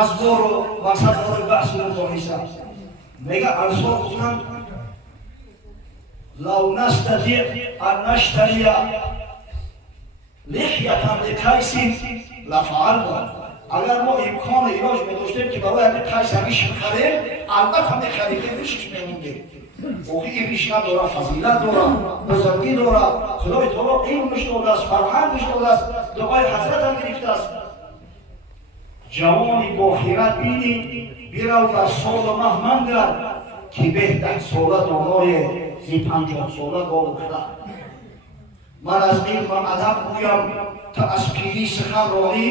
разговору, мақсадвори баҳсу мубоҳиса. Мега алфо гуфтанд лав настати ан наштария лиҳятан лиқайсин лафаална. Агар мо имкони илоҷ медоштем ки барои ҳамин қайс ҳамиш бихарем, албатта мехаридем, мешиш мемондем. Воқеӣ имиш надора, фазилат дора, бузургӣ дора. Худои таоло илмш додааст, фарҳангш додааст, дуои ҳазратам гирифтааст. Ҷавони бохират бинӣ, бирав дар солу маҳман гар, ки беҳтар сола доное зи 50 сола гомӯхта. Ман аз илмам адаб гӯям, то аз пирӣ сухан ронӣ,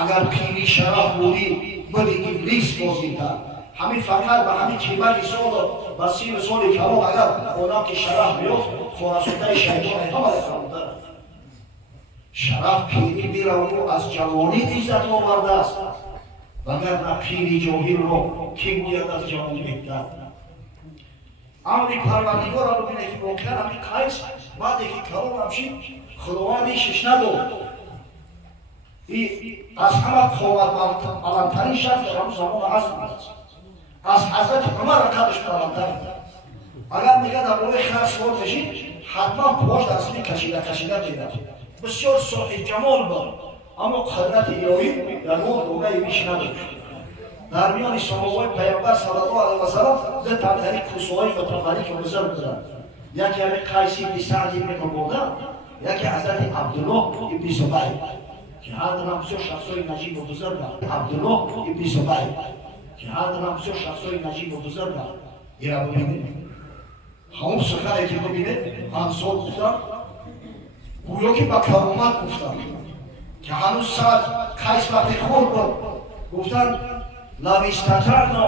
агар пирӣ шараф будӣ, буди иблис бозитар. Ҳамин фақат ба ҳамин қимати солу ба сину соли калон агар одам ки шараф биёфт, хорасудаи шайдони ҳамаи фармудар. Шараф пирӣ бираву аз ҷавонӣ иззат овардааст. Вагарна пири ҷоҳилро ки гӯяд аз ҷавон беҳтар. Амри Парвардигорро бибинед ки воқеан ҳамин қайс баъде ки калон ҳамшид, худованд ишиш надод. аз ҳама қоматбаландтарин шахс дар ҳамун замон азм аст. аз ҳазрати умар қадрш баландтар. агар мегӯяд дар бораи хар суол кашид, ҳатман пош дар асли кашида медад. бисёр соҳибҷамол буд, аммо қудрати илоҳӣ дар он гунаи виш надошт. дар миёни соҳобаи пайғамбар саллаллоҳу алайҳи ва саллам ду танҳари кӯсоҳои мутаваллики бузург буданд. яке ҳамин қайс ибни саъд ибни убода, яке ҳазрати абдуллоҳ ибни зубайр, ки ҳар ду ҳам бисёр шахсои наҷибу бузурганд. абдуллоҳ ибни зубайр, ки ҳар ду ҳам бисёр шахсои наҷибу бузурганд. ира бибинед, ҳамон сухане ки бибинед, амсол гуфтанд, гӯё ки ба каромат гуфтанд, ки ҳанӯз саъд қайс вақте хурд буд, гуфтанд лав истатъъна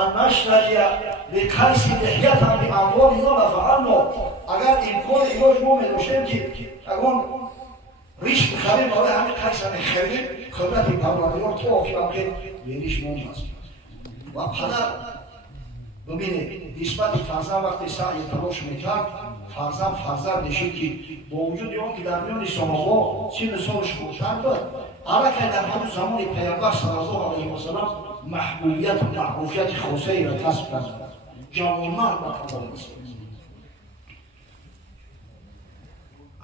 ан наштария лиқайси лиҳятан биамволина лафаъално. агар имкони илоҷ мо медоштем ки ягон риш бихарем, барои ҳамин қайс мехаридем. қудрати Парвардигор то охирам ки вериш мондаст. ва падар бибинед, нисбати фарзанд вақте саъи талош мекард, фарзанд нишид ки бо вуҷуди он ки дар миёни соҳаба сину солиш хурдтар буд, аллакай дар ҳамун замони пайғамбар саллаллоҳу алайҳи ва саллам маҳбубият ва маъруфияти хосаеро касб кард. ҷавонмард ба тавонист.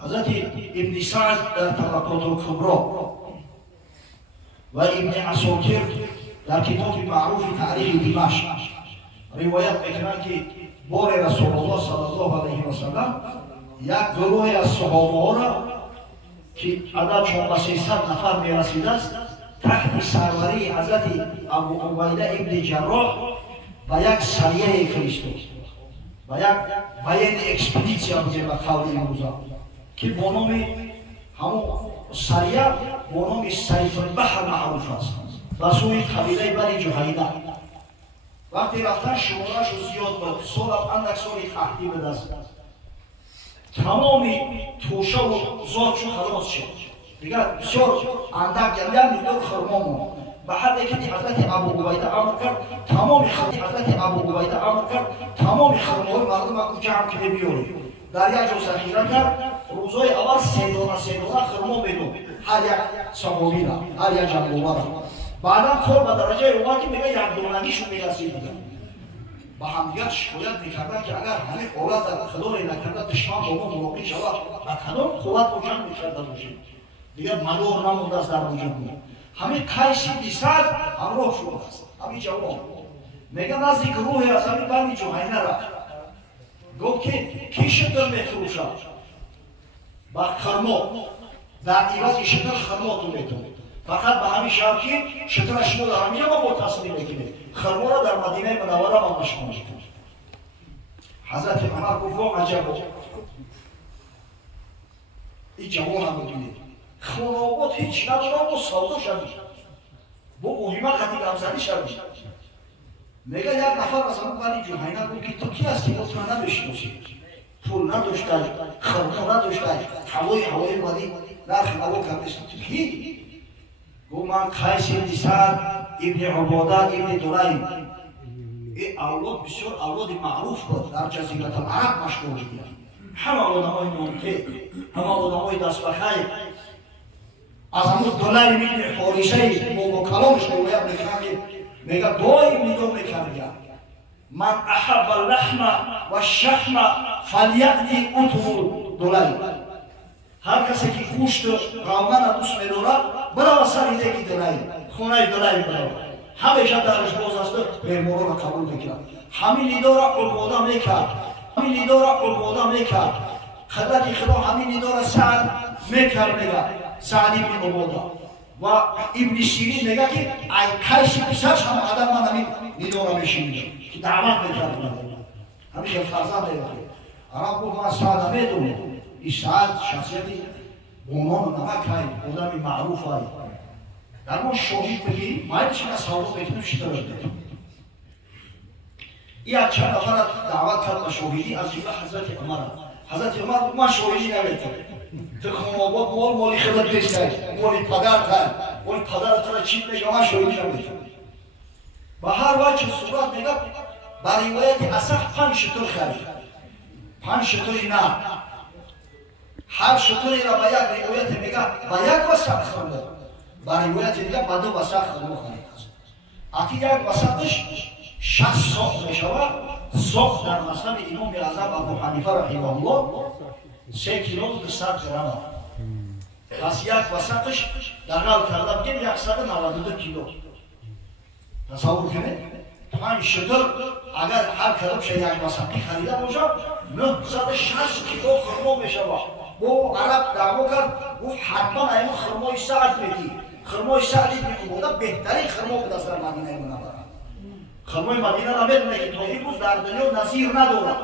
ҳазрати ибни саъд дар табақотул кубро ва ибни асокир дар китоби маъруфи таърихи димашқ ривоят мекунанд ки боре расулуллоҳ саллаллоҳу алайҳи ва саллам як гурӯҳе аз соҳобаҳоро ки адад 400 нафар мерасидааст, таҳти сарварии ҳазрати абу убайда ибни ҷарроҳ ба як сарияе фиристод, ба як военни экспедитсия бигем ба қавли имрӯза, ки бо номи ҳамон сария бо номи сайфулбаҳр маъруф аст, ба сӯи қабилаи бани ҷуҳайна. вақте рафтан шуморашу зиёд буд, солам андак соли қаҳтӣ будааст. тамоми тӯшаву зотшу халос шуд. дигар бисёр андак як миқдор хурмо монд. ба ҳадде ки ҳазрати абу убайда амр кард, тамоми хурмоҳои мардумаку ҷамъ киде биёред. дар як ҷо захира кард. рӯзҳои аввал се дона хурмо медод ҳар як саҳобира, ҳар як ҷанговара. баъдан кор ба дараҷае омад ки мега якдонагишу мерасид. ба ҳамдигар шикоят мекарданд ки агар ҳамин ҳолат дар худое накарда душман бо мо муроқиб шавад, ба кадом қувват бо ҷанг мекарда бошем? дигар мадор намондааст дар вуҷуд мо. ҳамин қайс ибни саъд ҳамроҳ шудааст. ҳамин ҷавон мега назди гурӯҳе аз ҳамин бани ҷуҳайна рафт. гуфт ки ки шитр мефурӯшад ба хурмо, дар ивази шитр хурмоту метавонед. фақат ба ҳамин шарт ки шитра шумо дар ҳамин ҷо мо таслим мекунед, хурморо дар мадинаи мунаввара ма машғул мекунед. ҳазрати умар гуфт во аҷабо, ин ҷавонам бибинед, хонобод ҳеҷ надорад, бо савдо шавид, бо оҳима қади гамзанӣ шавид. мега як нафар аз ҳамон бани ҷуҳайна гуфт ки ту ки ҳасти? гуфт ман намешиносӣ. пул надоштай, хурмо надоштай, ҳавои вадӣ нархи ҳаво кардест. ки гуфт ман қайс ибни саъд ибни убода ибни дураym. ин авлод бисёр авлоди маъруф буд, дар ҷазиратулараб машҳур буд. ҳама одамои нонтеъ, ҳама одамои дастбахайр. аз ҳамун дураym ибни ҳорисаи бобокаломш ривоят мекунанд ки میگه دائم نگاه میکرد من احب اللحم و الشحم فلیأتی اطهر دلای. هر کسی که گوشت روغن دوست می‌داره برای سر دیگه دلای خونه دلای برای همیشه درش باز است مهمون را قبول می‌کنه. همین نداره عباده می‌کرد، همین نداره عباده می‌کرد. حضرت خدا همین نداره سعد می‌کرد. میگه سعد ابن عباده و ابن سیرین میگه که ای کیسی پسرش هم آدم من همین نداره میشینه که دعوت می‌کرد. همیشه فرزند میگه آرام گفت من سعد میدونم. این سعد شخصیتی بونان نمک های آدمی معروف های در ما شاهید بگی باید چه از حالا بکنیم چی طرف بکنیم. یک چند نفر دعوت کرد به شاهدی از جمله حضرت عمر. حضرت عمر من شاهدی نمیتونم تو خانواد مالی خودت نیست مالی پدرت مالی پدرت را چی میگه من شاهدی نمیتونم. به هر وجه صورت میگه بر روایت اصح 5 شتر خرید 5 شتری نه هر شتری را به یک روایت میگه به یک وسق خورده به روایت دیگه به 2 وسق خورده است. اگه یک وسقش 60 ساق میشود ساق در مذهب امام اعظم ابو حنیفه رحمه الله 3 کیلو و 200 گرم پس یک وسقش در حال کرده بگیم 192 کیلو. تصور کنید 5 شتر اگر هر کدامش یک وسقی خریده باشه 960 کیلو خرما میشود. او عرب دعوا کرد گفت حتما اینو خرمای سعد میدی. خرمای سعد ابن عباده بهترین خرما بود از در مدینه منوره. خرمای مدینه را میدونه که تا امروز در دنیا نظیر نداره.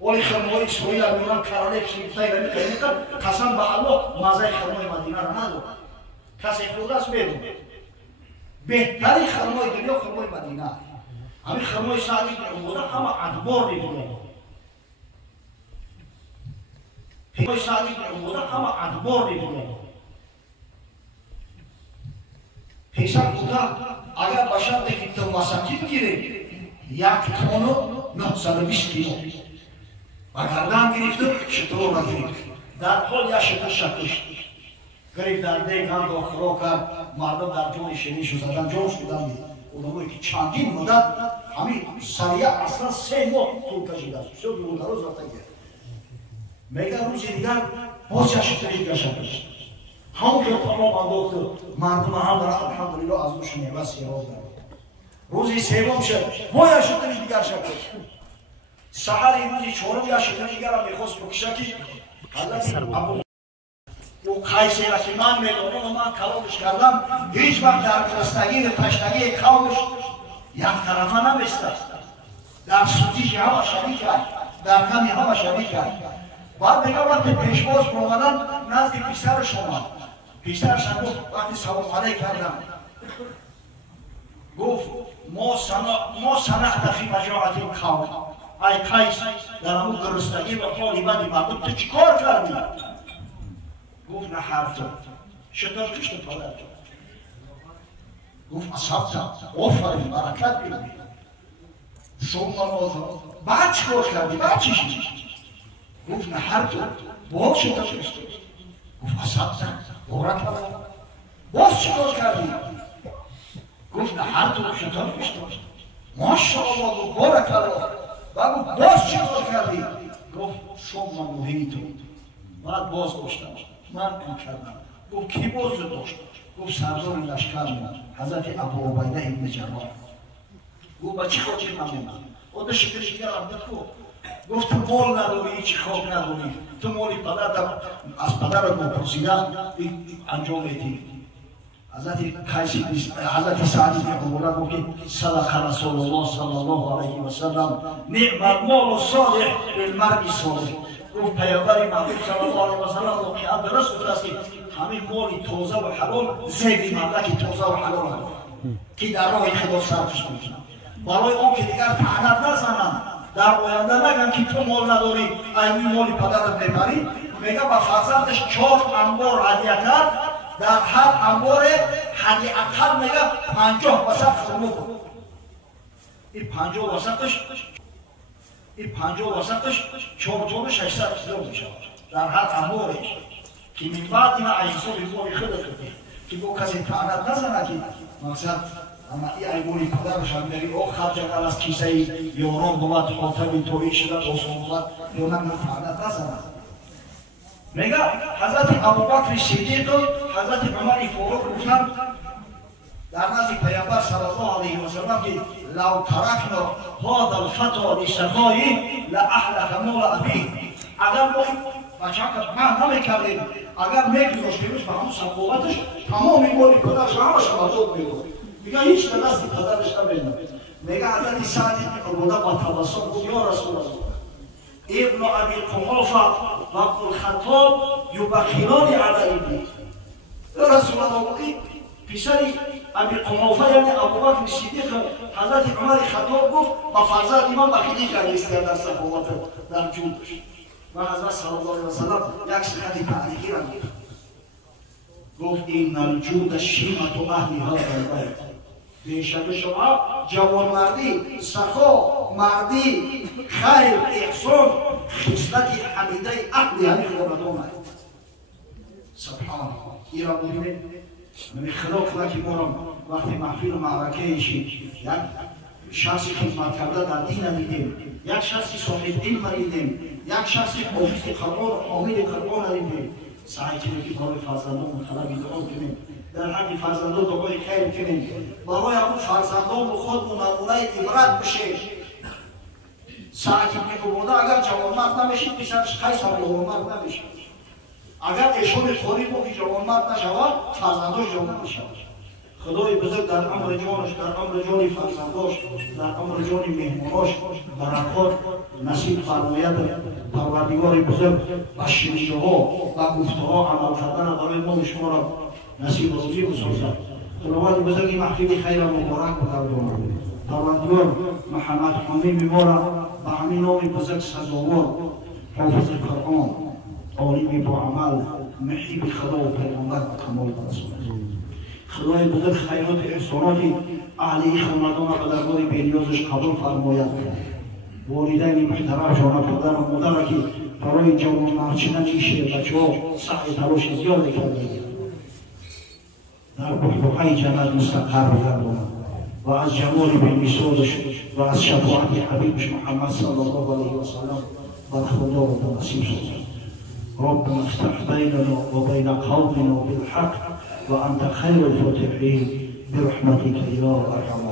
ولی خرمای اسرائیل میرن کرانه چیزایی را میکنه قسم به الله مزه خرمای مدینه را نداره. کسی خورده است میدونه بهترین خرمای دنیا خرمای مدینه. همین خرمای سعد ابن عباده همه ادبار میدونه. خرمای سعد ابن عباده همه ادبار میدونه. پیسر بوده اگر باشد که تو مساکین گیره 1 تن و 920 کیلو و گردن گرفته شتر را گرفت در حال یک شتر شکشت گرفت در دیگ هم داخل کرد. مردم در جان شیرینشو زدن جانش بودن اونمایی که چندین مدت همین سریع اصلا 3 ماه طول کشیده است. شد اون روز رفته گرفت میگه روزی دیگر باز یک شتر دیگر شکشت همون که تمام انداخته مردم هم برای الحمدلله از روش میوه سیراب دارد. روزی سوم شد با یک شتر دیگر شکشت. سحر روزی چهارم یک شتر دیگر را میخواست بکشه که حضرت ابو او قیسی را که من میدونم و من کلامش کردم هیچ وقت در خستگی و تشنگی قومش یک طرفه نمیسته. در سوزیش همه شریک کرد در غمی همه شریک کرد. بعد میگه وقتی پیشواز آمدن نزد پسرش آمد. پسرش هم گفت وقتی سلام علیک کردم گفت ما صنعت فی مجاعت القوم. ای قیس در همون گرسنگی و حالی بدی مردم تو چی کار کردی؟ گفت نه حرف تو شتر کشت پدر تو. گفت اصابت آفرین برکت بیدی شما نماز بعد چی کار کردی؟ بعد چی شدی؟ گفت نه حرف تو باز شتر کشت. گفت اصابت بارک الله باز چی کار کردی؟ گفت نه حرف تو شتر کشت. ماشاءالله گفت بارک الله و گفت باز چی کار کردی؟ گفت شما محیط بعد باز گشتم من کن کردم. گفت کی باز داشت؟ گفت سردار لشکر بود حضرت ابو عبیده ابن جراح. گفت با چی خاطر نمونم؟ او شکر شکر عبدت گفت تو مال نداری چی خواب نداری تو مالی پدر از پدر رو پرسیده انجام میدی. حضرت سعد بن عباده گفت که صدق رسول الله صلی الله علیه و سلم نعم المال الصالح للمرء الصالح. گفت پیامبر محمد صلی الله علیه و سلم واقعا درست گفته است که همین مالی تازه و حلال زیبی مملک تازه و حلال است که در راه خدا صرفش میکنن برای اون که دیگر طعنت نزنن در آینده نگن که تو مال نداری این مالی پدرت میبری. میگه به فرزندش 4 انبار هدیه کرد. در هر انبار حداقل میگه 50 وسق خرما بود. این 50 وسقش 4 تن 600 کیلو میشه در هر انبارش که من بعد اینا عیسی به مال خودت که با کسی طعنت نزنه که مقصد اما این ایمونی پدرش هم بری او خرج اگر از کیسه یوران بود خاطبی توی شدن رسول بود یا من فعلت نزنم میگه حضرت ابوبکر صدیق حضرت عمر فاروق گفتن در نزد پیامبر صلی الله علیه و سلم که لو ترکنا هذا الفتى لسخائه لاحلق مال ابيه اگر ما بچه که من نمیکردیم اگر میگذاشتیمش به همون سخاوتش تمام مال پدرش همش مردود میگفت میگه هیچ به دست پدرش نمیدن میگه حضرت سعد بن عباده با تبسم گفت یا رسول الله ابن ابی قحافه و ابوالخطاب یبخلان علی ابنی یا رسول الله پسری ابی قحافه یعنی ابوبکر صدیق حضرت عمر خطاب گفت با فرزند من بخیلی کردیست در سخاوت در جودش و حضرت صلی الله علیه و سلم یک سخنی تعلیقی را گفت این الجود شیمت اهل هذا البیت بیشک شما جوانمردی سخا مردی خیر احسان خصلت حمیده عقل همین خدمتان سبحان الله این را ببینید من خدا کنه که ما را وقتی محفل معرکه ایشید یک شخصی خدمت کرده در دین دیدیم یک شخصی صاحب علم دیدیم یک شخصی حافظ قرآن حامل قرآن دیدیم سعی کنیم که برای فرزندان طلب دعا کنیم در حق فرزندان دعای خیر کنیم برای همون فرزندان خودمون نمونه عبرت بشه سعی کنیم که بوده اگر جوانمرد نمیشید پسرش قیصر جوانمرد نمیشه اگر ایشون خوری بود که جوانمرد نشود فرزنداش جوان نشود خدای بزرگ در امر جانش در امر جان فرزنداش در امر جان مهماناش برکات نصیب فرماید پروردگار بزرگ و شنیده‌ها و گفته‌ها عمل کردن برای ما شما را نصیب روزی بسازد خداوند بزرگ محفل خیر مبارک بگرداند پروردگار محمد حمید ما را به همین نام بزرگ سزاوار حافظ قرآن عالم با عمل محب خدا و پیغمبر به کمال برساند خدای بزرگ خیرات احسانات اهل خاندان را به دربار بی‌نیازش قبول فرماید والدین محترم شما پدر و مادر را که برای جوانمرد شدن این بچه‌ها سعی تلاش زیاد کرده در بحبوحه جنت مستقر بگرداند و از جمال بی‌مثالش و از شفاعت حبیبش محمد صلی الله علیه و سلم بر خدا و نصیب سازد ربنا افتح بيننا وبين قومنا بالحق وأنت خير الفاتحين برحمتك يا أرحم